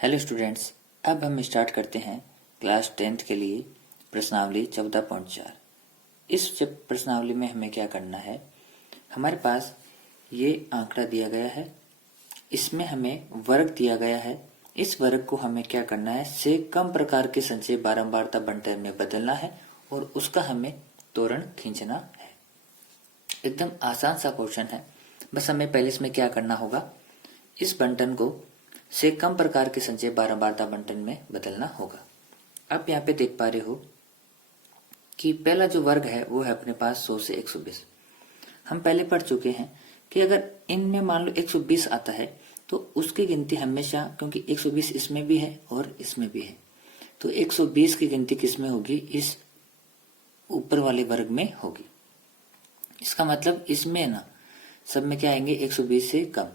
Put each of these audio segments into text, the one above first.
Hello students, अब हम start करते हैं क्लास 10th के लिए प्रश्नावली 14.4। इस प्रश्नावली में हमें क्या करना है, हमारे पास ये आंकड़ा दिया गया है, इसमें हमें वर्ग दिया गया है। इस वर्ग को हमें क्या करना है, से कम प्रकार के संचय बारंबारता बंटन में बदलना है और उसका हमें त्वरण खींचना है। एकदम आसान सा क्वेश्चन है। बस हमें पहले इसमें क्या करना होगा, इस बंटन को से कम प्रकार के संचय बारंबारता बंटन में बदलना होगा। आप यहाँ पे देख पा रहे हो कि पहला जो वर्ग है वो है अपने पास 100 से 120। हम पहले पढ़ चुके हैं कि अगर इनमें मान लो 120 आता है तो उसकी गिनती हमेशा, क्योंकि 120 इसमें भी है और इसमें भी है, तो 120 की गिनती किसमें होगी, इस ऊपर वाले वर्ग में होगी। इसका मतलब इसमें ना सब में क्या आएंगे, 120 से कम।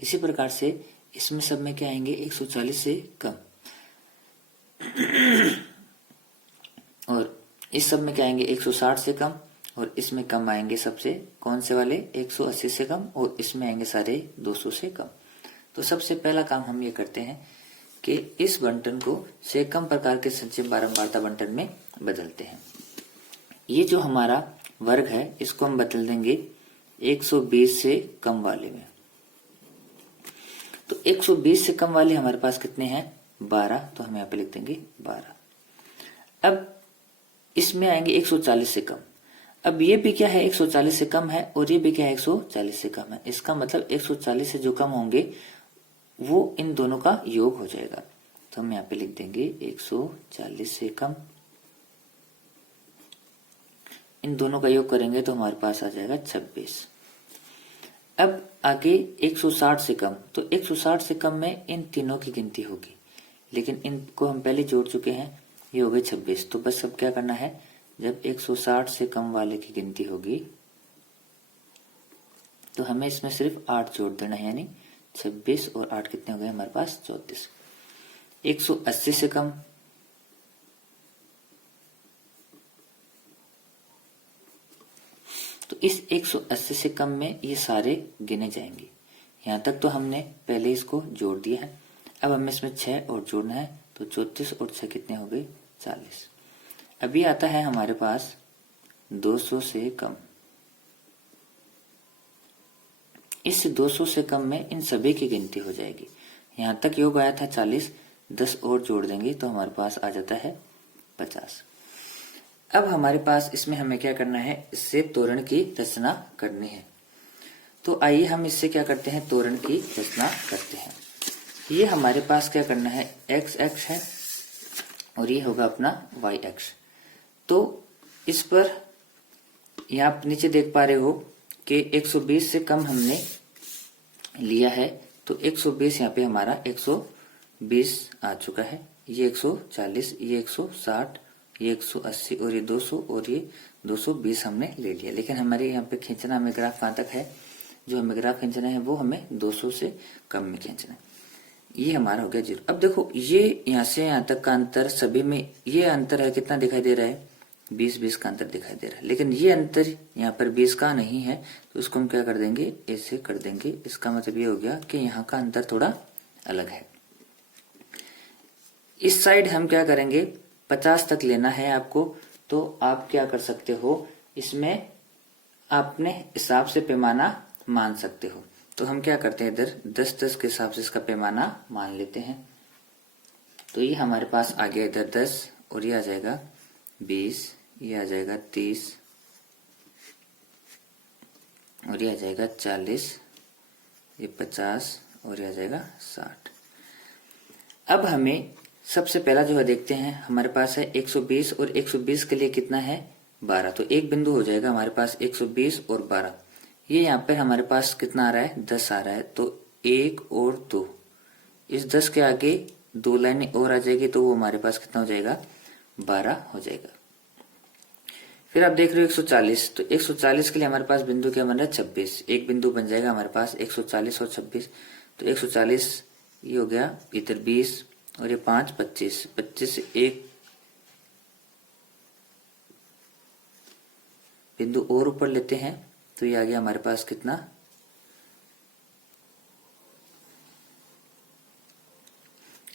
इसी प्रकार से इसमें सब में क्या आएंगे, 140 से कम। और इस सब में क्या आएंगे, 160 से कम। और इसमें कम आएंगे सबसे, कौन से वाले, 180 से कम। और इसमें आएंगे सारे 200 से कम। तो सबसे पहला काम हम ये करते हैं कि इस बंटन को से कम प्रकार के संचय बारंबारता बंटन में बदलते हैं। ये जो हमारा वर्ग है इसको हम बदल देंगे 120 से कम वाले में। तो 120 से कम वाले हमारे पास कितने हैं, 12। तो हम यहाँ पे लिख देंगे 12। अब इसमें आएंगे 140 से कम। अब ये भी क्या है, 140 से कम है, और ये भी क्या है, 140 से कम है। इसका मतलब 140 से जो कम होंगे वो इन दोनों का योग हो जाएगा। तो हम यहाँ पे लिख देंगे 140 से कम। इन दोनों का योग करेंगे तो हमारे पास आ जाएगा 26। अब आगे 160 से कम। तो 160 से कम में इन तीनों की गिनती होगी, लेकिन इनको हम पहले जोड़ चुके हैं, ये हो गए 26। तो बस अब क्या करना है, जब 160 से कम वाले की गिनती होगी तो हमें इसमें सिर्फ 8 जोड़ देना है, यानी 26 और 8 कितने हो गए हमारे पास, 34। 180 से कम। तो इस 180 से कम में ये सारे गिने जाएंगे। यहाँ तक तो हमने पहले इसको जोड़ दिया है। अब हमें इसमें 6 और जोड़ना है, तो 34 और 6 कितने हो गए, 40। अभी आता है हमारे पास 200 से कम। इस 200 से कम में इन सभी की गिनती हो जाएगी। यहाँ तक योग आया था 40, 10 और जोड़ देंगे तो हमारे पास आ जाता है 50। अब हमारे पास इसमें हमें क्या करना है, इससे त्वरण की रचना करनी है। तो आइए हम इससे क्या करते हैं, त्वरण की रचना करते हैं। ये हमारे पास क्या करना है, x अक्ष है और ये होगा अपना y अक्ष। तो इस पर यहाँ आप नीचे देख पा रहे हो कि 120 से कम हमने लिया है, तो 120 यहाँ पे हमारा 120 आ चुका है। ये 140, ये 160, ये 180 और ये 200 और ये 220 हमने ले लिया। लेकिन हमारे यहाँ पे खींचना हमें ग्राफ कहाँ तक है, जो हमें ग्राफ खींचना है वो हमें 200 से कम में खींचना है। ये हमारा हो गया 0। अब देखो ये यहाँ से यहाँ तक का अंतर, सभी में ये अंतर है, कितना दिखाई दे रहा है, 20-20 का अंतर दिखाई दे रहा है। लेकिन ये अंतर यहाँ पर 20 का नहीं है, तो इसको हम क्या कर देंगे, ऐसे कर देंगे। इसका मतलब ये हो गया कि यहाँ का अंतर थोड़ा अलग है। इस साइड हम क्या करेंगे, 50 तक लेना है आपको, तो आप क्या कर सकते हो, इसमें अपने हिसाब से पैमाना मान सकते हो। तो हम क्या करते हैं, इधर 10-10 के हिसाब से इसका पैमाना मान लेते हैं। तो ये हमारे पास आ गया इधर 10, और ये आ जाएगा 20, ये आ जाएगा 30, और ये आ जाएगा 40, ये 50, और ये आ जाएगा 60। अब हमें सबसे पहला जो है देखते हैं, हमारे पास है 120 और 120 के लिए कितना है, 12। तो एक बिंदु हो जाएगा हमारे पास 120 और 12। ये यहाँ पर हमारे पास कितना आ रहा है, 10 आ रहा है। तो 1 और 2, इस 10 के आगे 2 लाइनें और आ जाएगी, तो वो हमारे पास कितना हो जाएगा, 12 हो जाएगा। फिर आप देख रहे हो 140, तो 140 के लिए हमारे पास बिंदु क्या बन रहा है, 26। एक बिंदु बन जाएगा हमारे पास 140 और 26। तो 140 ये हो गया, इधर 20 और ये 5, 25। 25 से एक बिंदु और ऊपर लेते हैं, तो ये आ गया हमारे पास कितना,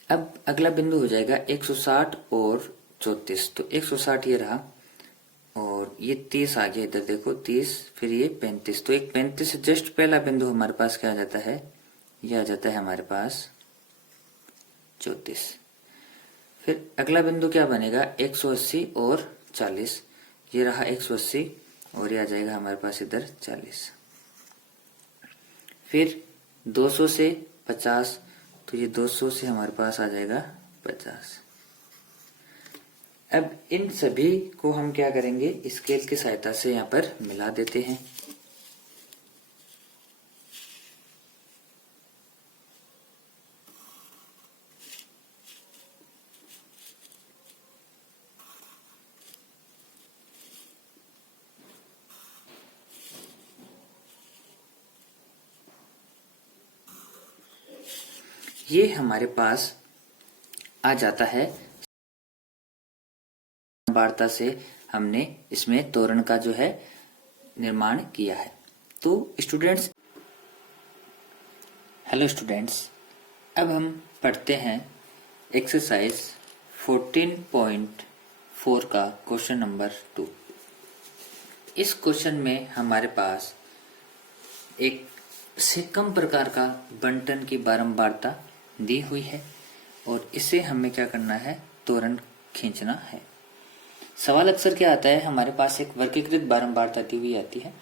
अब अगला बिंदु हो जाएगा 160 और 34। तो 160 ये रहा और ये 30 आ गया इधर देखो 30, फिर ये 35। तो एक 35 से जस्ट पहला बिंदु हमारे पास क्या आ जाता है, ये आ जाता है हमारे पास 34। फिर अगला बिंदु क्या बनेगा 180 और 40। ये रहा 180 और ये आ जाएगा हमारे पास इधर 40। फिर 200 से 50, तो ये 200 से हमारे पास आ जाएगा 50। अब इन सभी को हम क्या करेंगे, स्केल की सहायता से यहाँ पर मिला देते हैं। ये हमारे पास आ जाता है वार्ता से हमने इसमें तोरण का जो है निर्माण किया है। तो स्टूडेंट्स, हेलो स्टूडेंट्स, अब हम पढ़ते हैं एक्सरसाइज 14.4 का क्वेश्चन नंबर 2। इस क्वेश्चन में हमारे पास एक से कम प्रकार का बंटन की बारंबारता दी हुई है और इसे हमें क्या करना है, तोरण खींचना है। सवाल अक्सर क्या आता है, हमारे पास एक वर्गीकृत बारंबारता दी हुई आती है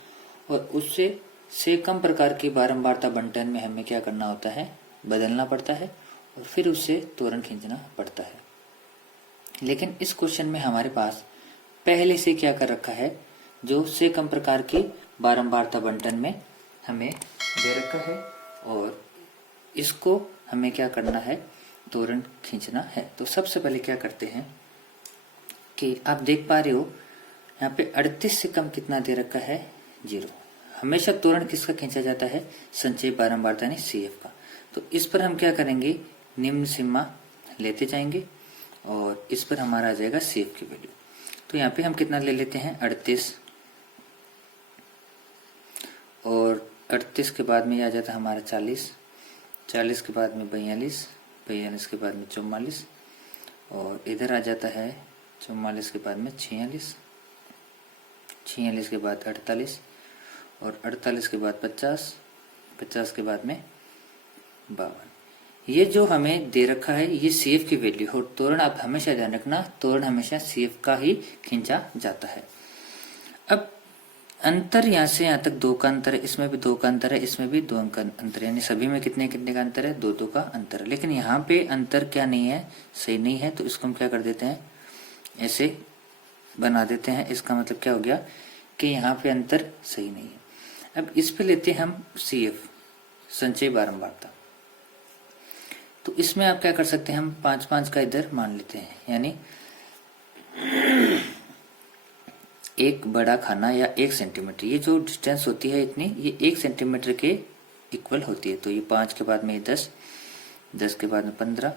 और उससे से कम प्रकार की बारंबारता बंटन में हमें क्या करना होता है, बदलना पड़ता है और फिर उससे तोरण खींचना पड़ता है। लेकिन इस क्वेश्चन में हमारे पास पहले से क्या कर रखा है, जो से कम प्रकार की बारंबारता बंटन में हमें दे रखा है और इसको हमें क्या करना है, तोरण खींचना है। तो सबसे पहले क्या करते हैं कि आप देख पा रहे हो यहाँ पे 38 से कम कितना दे रखा है, 0। हमेशा तोरण किसका खींचा जाता है, संचयी बारंबारता यानी CF का। तो इस पर हम क्या करेंगे, निम्न सीमा लेते जाएंगे और इस पर हमारा आ जाएगा CF की वैल्यू। तो यहाँ पे हम कितना ले लेते हैं, 38 और 38 के बाद में आ जाता है हमारा 40, 40 के बाद में 42, 42 के बाद में 44 और इधर आ जाता है 44 के बाद में 46, 46 के बाद 48 और 48 के बाद 50, 50 के बाद में 52। ये जो हमें दे रखा है ये CF की वैल्यू है और तोरण आप हमेशा ध्यान रखना, तोरण हमेशा CF का ही खींचा जाता है। अब अंतर यहाँ से यहाँ तक 2 का अंतर है, इसमें भी 2 का अंतर है, इसमें भी 2 का अंतर है, यानी सभी में कितने कितने का अंतर है, 2 का अंतर है। लेकिन यहाँ पे अंतर क्या नहीं है, सही नहीं है, तो इसको हम क्या कर देते हैं, ऐसे बना देते हैं। इसका मतलब क्या हो गया कि यहाँ पे अंतर सही नहीं है। अब इस पे लेते हैं हम CF, संचयी बारंबारता। तो इसमें आप क्या कर सकते हैं, हम 5-5 का इधर मान लेते हैं, यानी एक बड़ा खाना या 1 सेंटीमीटर, ये जो डिस्टेंस होती है इतनी, ये 1 सेंटीमीटर के इक्वल होती है। तो ये 5 के बाद में 10, 10 के बाद में 15,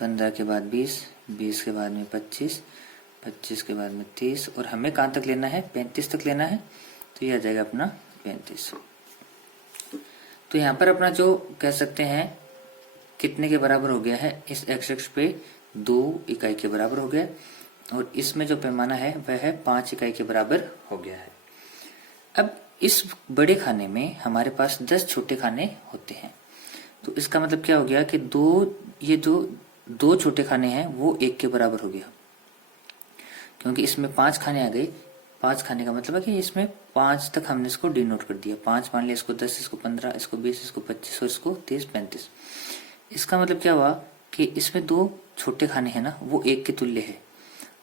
15 के बाद 20, 20 के बाद में 25, 25 के बाद में 30 और हमें कहाँ तक लेना है, 35 तक लेना है। तो ये आ जाएगा अपना 35। तो यहाँ पर अपना जो कह सकते हैं कितने के बराबर हो गया है, इस एक्स अक्ष पे 2 इकाई के बराबर हो गया और इसमें जो पैमाना है वह है 5 इकाई के बराबर हो गया है। अब इस बड़े खाने में हमारे पास 10 छोटे खाने होते हैं। तो इसका मतलब क्या हो गया कि ये जो 2 छोटे खाने हैं वो 1 के बराबर हो गया, क्योंकि इसमें 5 खाने आ गए। 5 खाने का मतलब है कि इसमें 5 तक हमने इसको डिनोट कर दिया। 5 मान लिया, इसको 10, इसको 15, इसको 20, इसको 25 और इसको 30, 35। इसका मतलब क्या हुआ कि इसमें 2 छोटे खाने हैं ना, वो 1 के तुल्य है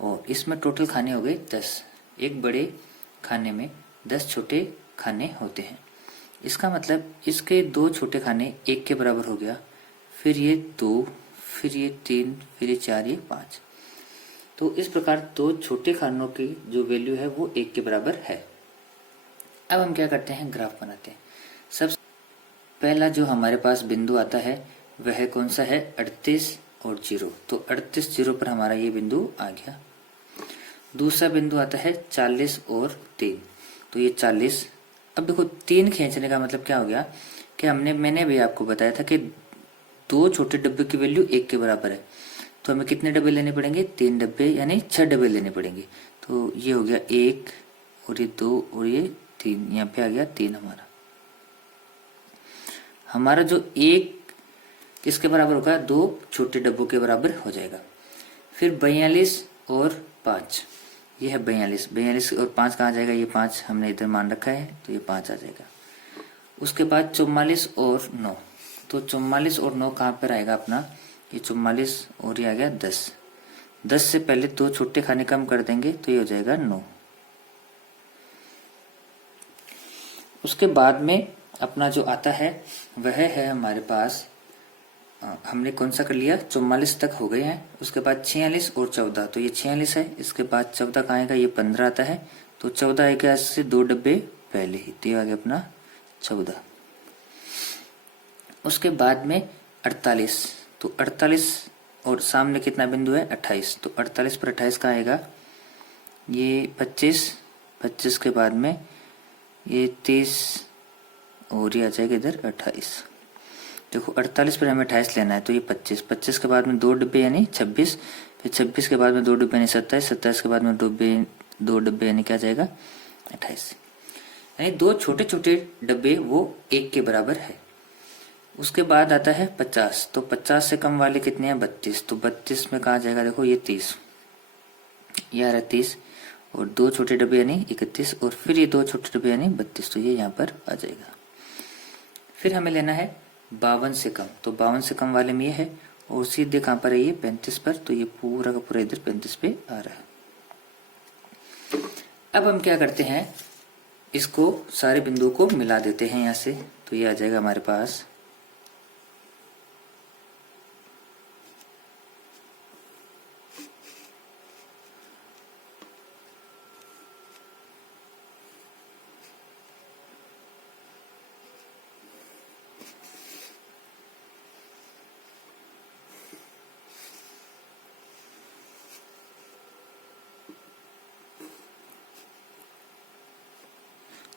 और इसमें टोटल खाने हो गए 10। एक बड़े खाने में 10 छोटे खाने होते हैं। इसका मतलब इसके 2 छोटे खाने 1 के बराबर हो गया, फिर ये 2, फिर ये 3, फिर ये 4, ये 5। तो इस प्रकार 2 छोटे खानों की जो वैल्यू है वो 1 के बराबर है। अब हम क्या करते हैं, ग्राफ बनाते हैं। सबसे पहला जो हमारे पास बिंदु आता है वह कौन सा है, 38 और 0। तो 38, 0 पर हमारा ये बिंदु आ गया। दूसरा बिंदु आता है 40 और 3। तो ये 40। अब देखो 3 खींचने का मतलब क्या हो गया कि मैंने भी आपको बताया था कि दो छोटे डब्बे की वैल्यू 1 के बराबर है, तो हमें कितने डब्बे लेने पड़ेंगे? 3 डब्बे, यानी 6 डब्बे लेने पड़ेंगे। तो ये हो गया 1 और ये 2 और ये 3, यहाँ पे आ गया 3 हमारा जो 1 किसके बराबर होगा? 2 छोटे डब्बों के बराबर हो जाएगा। फिर 42 और 5, ये है 42, 42 और 5 कहाँ जाएगा? ये 5 हमने इधर मान रखा है, तो ये 5 आ जाएगा। उसके बाद 44 और 9, तो 44 और 9 कहाँ पर आएगा अपना? ये 44 और ये आ गया 10, 10 से पहले 2 छोटे खाने कम कर देंगे तो ये हो जाएगा 9। उसके बाद में अपना जो आता है वह है हमारे पास, हमने कौन सा कर लिया? 44 तक हो गए हैं। उसके बाद 46 और 14, तो ये 46 है, इसके बाद 14 कहाँ आएगा? ये 15 आता है, तो 14 आएगा इससे 2 डब्बे पहले ही, तो ये आ गया अपना 14। उसके बाद में 48, तो 48 और सामने कितना बिंदु है? 28, तो 48 पर 28 कहाँ आएगा? ये 25, 25 के बाद में ये 30 और ये आ जाएगा इधर 28। देखो 48 पर हमें 28 लेना है, तो ये 25, 25 के बाद में 2 डब्बे यानी 26, फिर 26 के बाद में 2 डब्बे यानी 27, 27 के बाद में 2 डब्बे यानी क्या जाएगा? 28, यानी 2 छोटे छोटे डब्बे वो 1 के बराबर है। उसके बाद आता है 50, तो 50 से कम वाले कितने हैं? 32, तो 32 में कहा जाएगा? देखो ये 30, ये आ रहा 30 और 2 छोटे डब्बे यानी 31 और फिर ये 2 छोटे डब्बे यानी 32, तो ये यहाँ पर आ जाएगा। फिर हमें लेना है 52 से कम, तो 52 से कम वाले में ये है और सीधे कहाँ पर है? ये 35 पर, तो ये पूरा का पूरा इधर 35 पे आ रहा है। अब हम क्या करते हैं? इसको सारे बिंदुओं को मिला देते हैं यहाँ से, तो ये आ जाएगा हमारे पास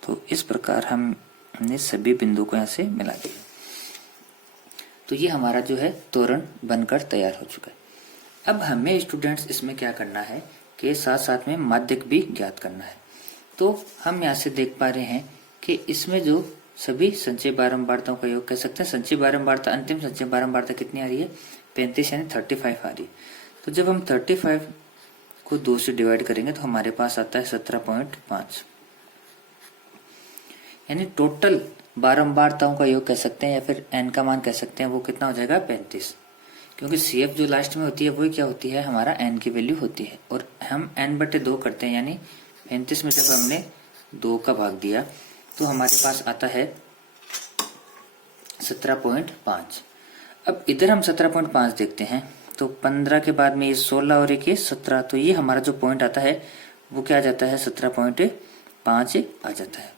तो इस प्रकार हमने सभी बिंदुओं को यहाँ से मिला दिया। तो ये हमारा जो है तोरण बनकर तैयार हो चुका है। अब हमें स्टूडेंट्स इसमें क्या करना है कि साथ साथ में माध्यक भी ज्ञात करना है। तो हम यहाँ से देख पा रहे हैं कि इसमें जो सभी संचय बारंबारताओं का योग कह सकते हैं, संचय बारंबारता, अंतिम संचय बारंबारता कितनी आ रही है? 35 यानी 35 आ रही है। तो जब हम 35 को 2 से डिवाइड करेंगे तो हमारे पास आता है 17.5, यानी टोटल बारंबारताओं का योग कह सकते हैं या फिर n का मान कह सकते हैं, वो कितना हो जाएगा? 35, क्योंकि CF जो लास्ट में होती है वही क्या होती है? हमारा n की वैल्यू होती है और हम n/2 करते हैं, यानी 35 में जब हमने 2 का भाग दिया तो हमारे पास आता है 17.5। अब इधर हम 17.5 देखते हैं, तो 15 के बाद में ये 16 और एक ये 17, तो ये हमारा जो पॉइंट आता है वो क्या आ जाता है? 17.5 आ जाता है।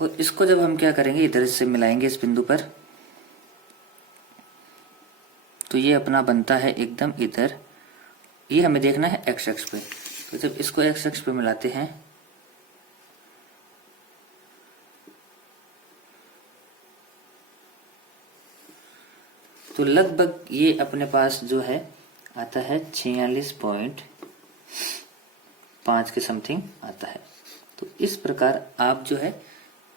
और इसको जब हम क्या करेंगे? इधर से मिलाएंगे इस बिंदु पर, तो ये अपना बनता है एकदम इधर, ये हमें देखना है x अक्ष पे। तो जब इसको x अक्ष पे मिलाते हैं तो लगभग ये अपने पास जो है आता है 46.5 के समथिंग आता है। तो इस प्रकार आप जो है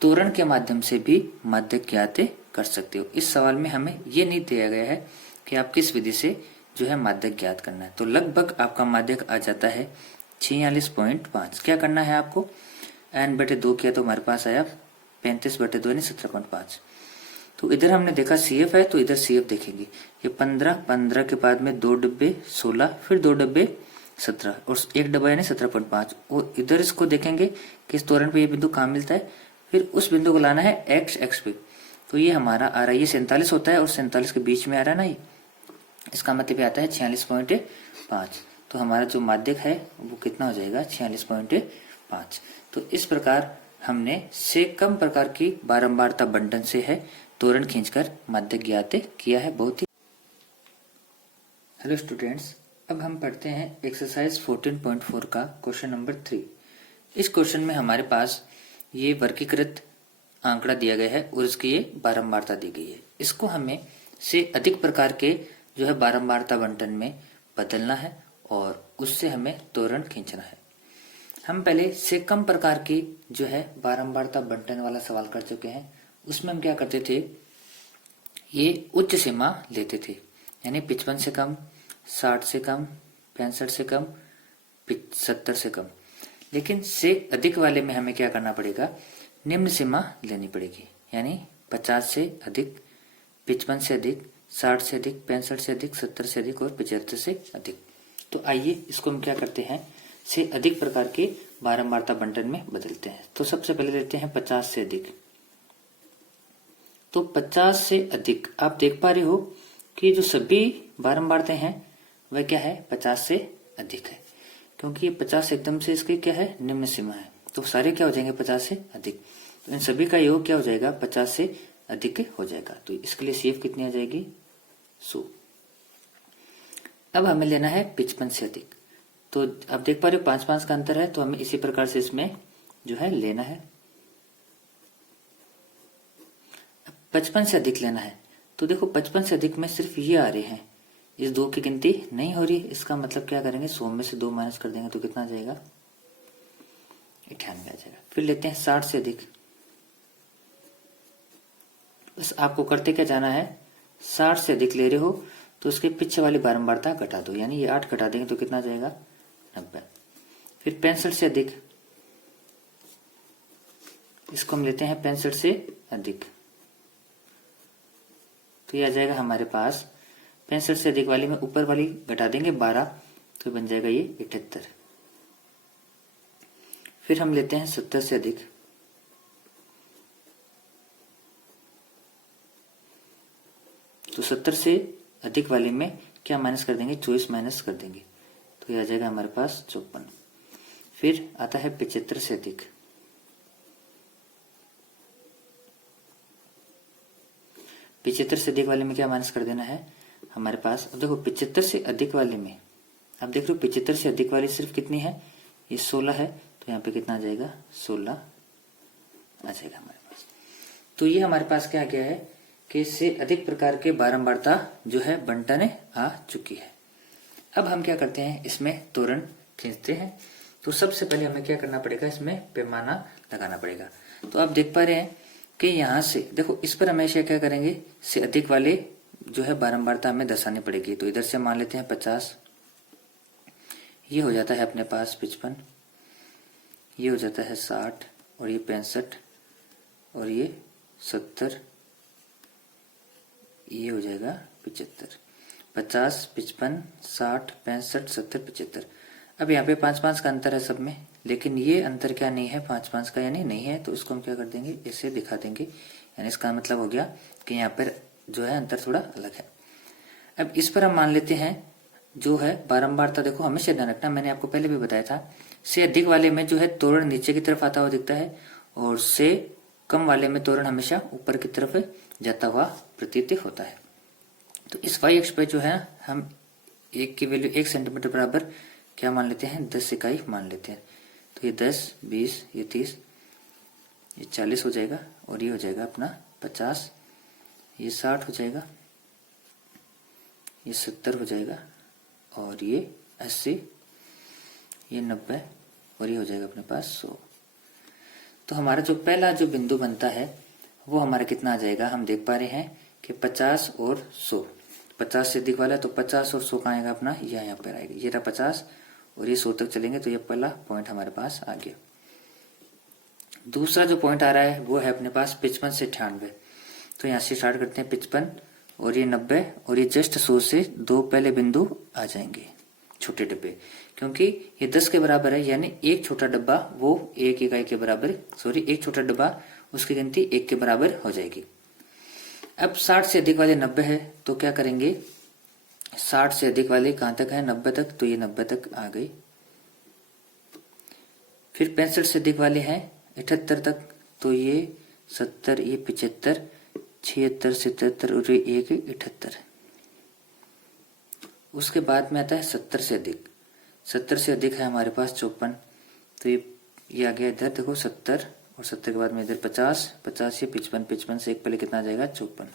तोरण के माध्यम से भी माध्यक ज्ञात कर सकते हो। इस सवाल में हमें ये नहीं दिया गया है कि आप किस विधि से जो है माध्यक ज्ञात करना है। तो लगभग आपका माध्यक आ जाता है 46.5। क्या करना है आपको? n/2 किया तो हमारे पास आया 35/2 यानी 17.5। तो इधर हमने देखा CF है, तो इधर CF देखेंगे। ये 15 के बाद में 2 डब्बे 16, फिर 2 डब्बे 17 और 1 डब्बा यानी 17.5। और इधर इसको देखेंगे कि इस तोरण पे ये बिंदु कहाँ मिलता है, फिर उस बिंदु को लाना है x अक्ष पे। तो ये हमारा आ रहा है, ये 47 होता है और 47 के बीच में आ रहा है ना, ये इसका मतलब आता है 46.5। तो हमारा जो माध्यक है वो कितना हो जाएगा? 46.5। तो इस प्रकार हमने से कम प्रकार की बारंबारता बंटन से है तोरण खींचकर माध्यक ज्ञात किया है। बहुत ही हेलो स्टूडेंट्स, अब हम पढ़ते हैं एक्सरसाइज 14.4 का क्वेश्चन नंबर 3। इस क्वेश्चन में हमारे पास ये वर्गीकृत आंकड़ा दिया गया है और इसकी ये बारंबारता दी गई है। इसको हमें से अधिक प्रकार के जो है बारंबारता बंटन में बदलना है और उससे हमें त्वरण खींचना है। हम पहले से कम प्रकार की जो है बारंबारता बंटन वाला सवाल कर चुके हैं। उसमें हम क्या करते थे, ये उच्च सीमा लेते थे, यानी 55 से कम, 60 से कम, 65 से कम, 70 से कम। लेकिन से अधिक वाले में हमें क्या करना पड़ेगा, निम्न सीमा लेनी पड़ेगी, यानी 50 से अधिक, 55 से अधिक, 60 से अधिक, 65 से अधिक, 70 से अधिक और 75 से अधिक। तो आइए इसको हम क्या करते हैं, से अधिक प्रकार के बारंबारता बंटन में बदलते हैं। तो सबसे पहले लेते हैं 50 से अधिक। तो 50 से अधिक आप देख पा रहे हो कि जो सभी बारंबारताएं हैं वह क्या है, 50 से अधिक है, क्योंकि ये 50 एकदम से इसकी क्या है, निम्न सीमा है। तो सारे क्या हो जाएंगे, 50 से अधिक। तो इन सभी का योग क्या हो जाएगा, 50 से अधिक हो जाएगा। तो इसके लिए CF कितनी आ जाएगी, 100। अब हमें लेना है 55 से अधिक। तो आप देख पा रहे हो 5-5 का अंतर है, तो हमें इसी प्रकार से इसमें जो है लेना है। 55 से अधिक लेना है, तो देखो 55 से अधिक में सिर्फ ये आ रहे हैं, इस 2 की गिनती नहीं हो रही। इसका मतलब क्या करेंगे, 100 में से 2 माइनस कर देंगे तो कितना आ जाएगा, 98 आ जाएगा। फिर लेते हैं 60 से अधिक। बस आपको करते क्या जाना है, 60 से अधिक ले रहे हो तो उसके पीछे वाली बारंबारता घटा दो, यानी ये 8 घटा देंगे तो कितना आ जाएगा, 90। फिर 65 से अधिक, इसको हम लेते हैं 65 से अधिक, तो ये आ जाएगा हमारे पास 65 से अधिक वाली में ऊपर वाली घटा देंगे 12, तो बन जाएगा ये 78। फिर हम लेते हैं 70 से अधिक। तो 70 से अधिक वाले में क्या माइनस कर देंगे, 24 माइनस कर देंगे, तो ये आ जाएगा हमारे पास 54। फिर आता है 75 से अधिक। पिछहत्तर से अधिक वाले में क्या माइनस कर देना है हमारे पास। अब देखो 75 से अधिक वाले में, अब देख लो 75 से अधिक वाली सिर्फ कितनी है, ये 16 है, तो यहाँ पे कितना आ जाएगा, 16 आ जाएगा हमारे पास। तो ये हमारे पास क्या आ गया है कि इससे अधिक प्रकार के बारंबारता जो है बंटन आ चुकी है। अब हम क्या करते हैं, इसमें त्वरण खींचते हैं। तो सबसे पहले हमें क्या करना पड़ेगा, इसमें पैमाना लगाना पड़ेगा। तो आप देख पा रहे हैं कि यहाँ से देखो, इस पर हमेशा क्या करेंगे, से अधिक वाले जो है बारंबारता हमें दर्शानी पड़ेगी। तो इधर से मान लेते हैं 50, ये हो जाता है अपने पास 55, ये हो जाता है 60, और ये 65, और ये 70, ये हो जाएगा 75। 50, 55, 60, 65, 70, 75। अब यहाँ पे 5-5 का अंतर है सब में, लेकिन ये अंतर क्या नहीं है, 5-5 का यानी नहीं है, तो इसको हम क्या कर देंगे, ऐसे दिखा देंगे, यानी इसका मतलब हो गया कि यहाँ पर जो है अंतर थोड़ा अलग है। अब इस पर हम मान लेते हैं जो है बारंबारता, देखो हमेशा ध्यान रखना, मैंने आपको पहले भी बताया था, से अधिक वाले में जो है त्वरण नीचे की तरफ आता हुआ दिखता है, और से कम वाले में त्वरण हमेशा ऊपर की तरफ जाता हुआ प्रतीत होता है। तो इस y अक्ष पर जो है हम एक की वैल्यू 1 सेंटीमीटर बराबर क्या मान लेते हैं, 10 इकाई मान लेते हैं। तो ये 10, 20, ये 30, ये 40 हो जाएगा, और ये हो जाएगा अपना 50, ये 60 हो जाएगा, ये 70 हो जाएगा, और ये 80, ये 90, और ये हो जाएगा अपने पास 100। तो हमारा जो पहला जो बिंदु बनता है वो हमारा कितना आ जाएगा, हम देख पा रहे हैं कि 50 और 100। 50 से अधिक वाला, तो 50 और 100 कहाँ आएगा अपना, यह यहाँ पर आएगा, ये रहा 50, और ये 100 तक चलेंगे, तो ये पहला पॉइंट हमारे पास आ गया। दूसरा जो पॉइंट आ रहा है वो है अपने पास 55 से 98। तो यहाँ से स्टार्ट करते हैं 55, और ये 90, और ये जस्ट 100 से 2 पहले बिंदु आ जाएंगे, छोटे डब्बे, क्योंकि ये 10 के बराबर है, यानी एक छोटा डब्बा वो 1 इकाई के बराबर, सॉरी एक छोटा डब्बा उसकी गिनती 1 के बराबर हो जाएगी। अब 60 से अधिक वाले 90 है, तो क्या करेंगे, 60 से अधिक वाले कहां तक है, 90 तक, तो ये 90 तक आ गई। फिर 65 से अधिक वाले हैं 78 तक, तो ये 70, ये 75, 76, 77, और ये 1 78। उसके बाद में आता है 70 से अधिक। 70 से अधिक है हमारे पास 54, तो ये आ गया इधर, देखो 70, और 70 के बाद में इधर 50, 50 से 55, 55 से एक पहले कितना आ जाएगा, 54।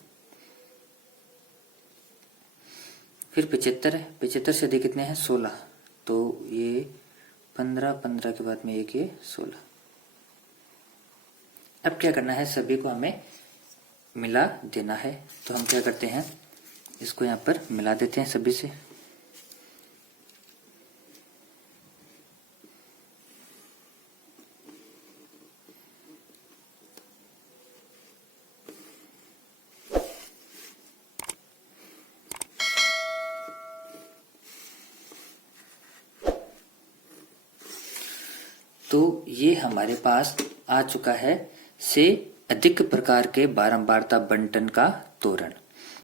फिर 75 है, 75 से अधिक कितने हैं 16, तो ये 15, 15 के बाद में एक ये 16। अब क्या करना है, सभी को हमें मिला देना है। तो हम क्या करते हैं, इसको यहाँ पर मिला देते हैं सभी से। तो ये हमारे पास आ चुका है से अधिक प्रकार के बारंबारता बंटन का तोरण।